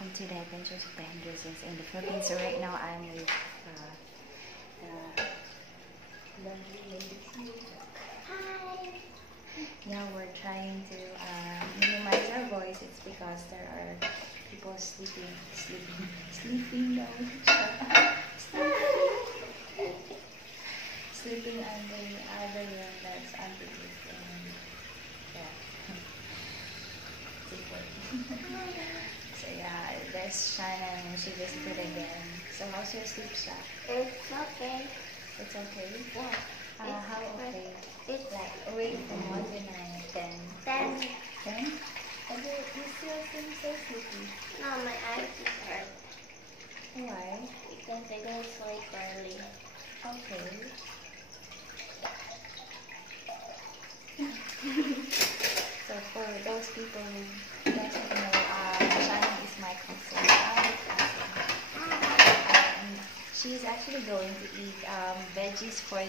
welcome to the Adventures of the Hendricksons in the Philippines. So right now I'm with the lovely ladies here. Hi! Now we're trying to minimize our voice. It's because there are people sleeping now. Sleeping on the other room that's underneath. Yeah. So yeah, there's Shannon and she visited again. So how's your sleep, Sha? It's okay. It's okay? Yeah. How okay? It's Like, rate from 1 to 9, 10. 10. 10? And you still seem so sleepy. No, my eyes is hurt. Why? Because I don't sleep early. Okay. So for those people who doesn't know, Shannon is my cousin. She's actually going to eat veggies for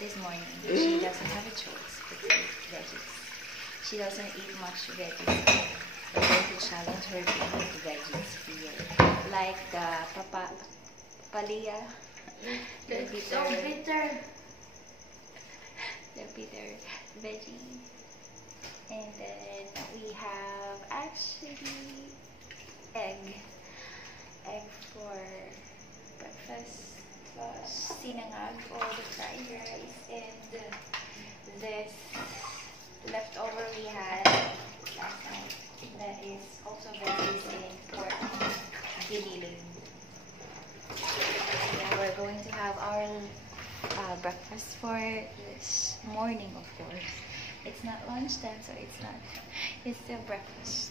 this morning. She doesn't have a choice to eat veggies. She doesn't eat much veggies. We're going to challenge her to eat veggies here. Like the papaya. The So bitter. The bitter veggie. And then we have actually egg for breakfast, sinangag or the fried rice, and this leftover we had last night that is also veggies and pork giniling. Yeah, we're going to have our breakfast for this morning, of course. It's not lunchtime, so it's still breakfast.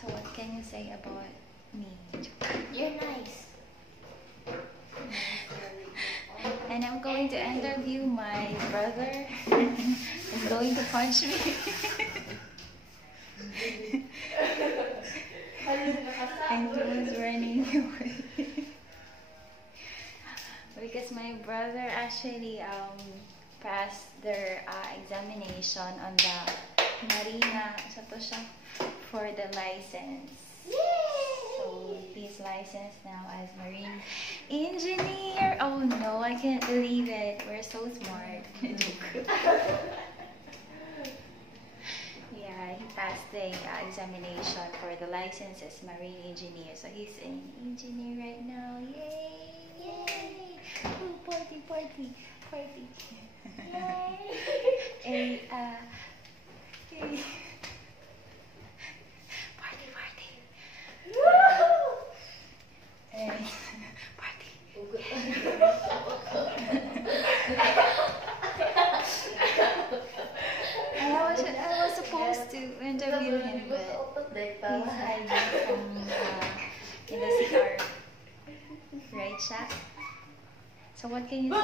So what can you say about me? You're nice. And I'm going to interview my brother. He's going to punch me. And he was running away. Because my brother actually passed their examination on the Marina for the license. So he's licensed now as marine engineer. Oh no, I can't believe it. We're so smart. Yeah, he passed the examination for the license as marine engineer. So he's an engineer right now. Yay! Yay! Ooh, party! Yay! Hey, hey. Party! Woo! Hey, party! I was supposed to interview him, but he's hiding from in the CR. Right, Sha? So what can you say?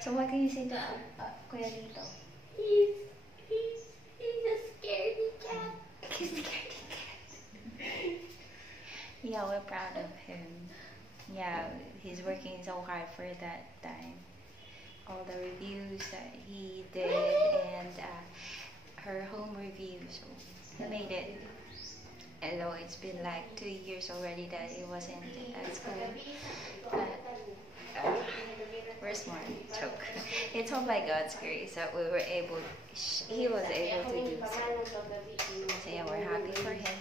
So what can you say to Kuya Lito? He's a scaredy cat. He's a scaredy cat. Yeah, we're proud of him. Yeah, he's working so hard for that time. All the reviews that he did and her home review, so he made it. Although it's been like 2 years already that he wasn't at school, but we're smart. Joke. It's all by God's grace that we were able. He was able to do so. So yeah, we're happy for him.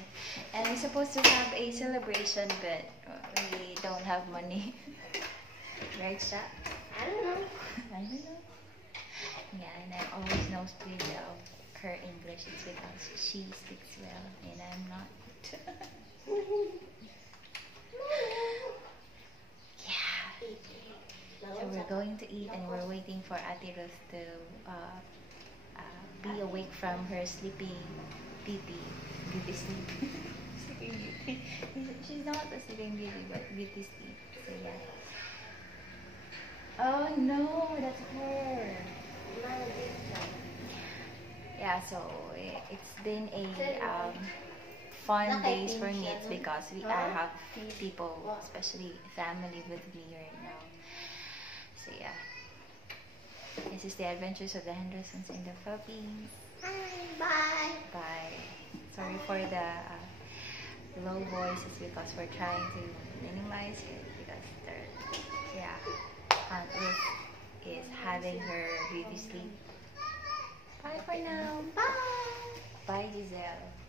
And we're supposed to have a celebration, but we don't have money. Right, Sha? I don't know. I don't know. Yeah, and I always nosebleed of her English. It's because she speaks well and I'm not. Yeah. So we're going to eat and we're waiting for Ate Ruth to be awake from her sleepy beauty sleep. Sleeping beauty. She's not a sleeping beauty, but beauty sleep. So yeah. Oh no, that's her. Yeah, so it's been a fun days for me. It's because I have people, especially family, with me right now. This is the adventures of the Hendersons in the Philippines. Bye. Bye. Sorry for the low voices because we're trying to minimize it because Aunt Ruth is having her beauty sleep. Bye for now. Bye. Bye, Giselle.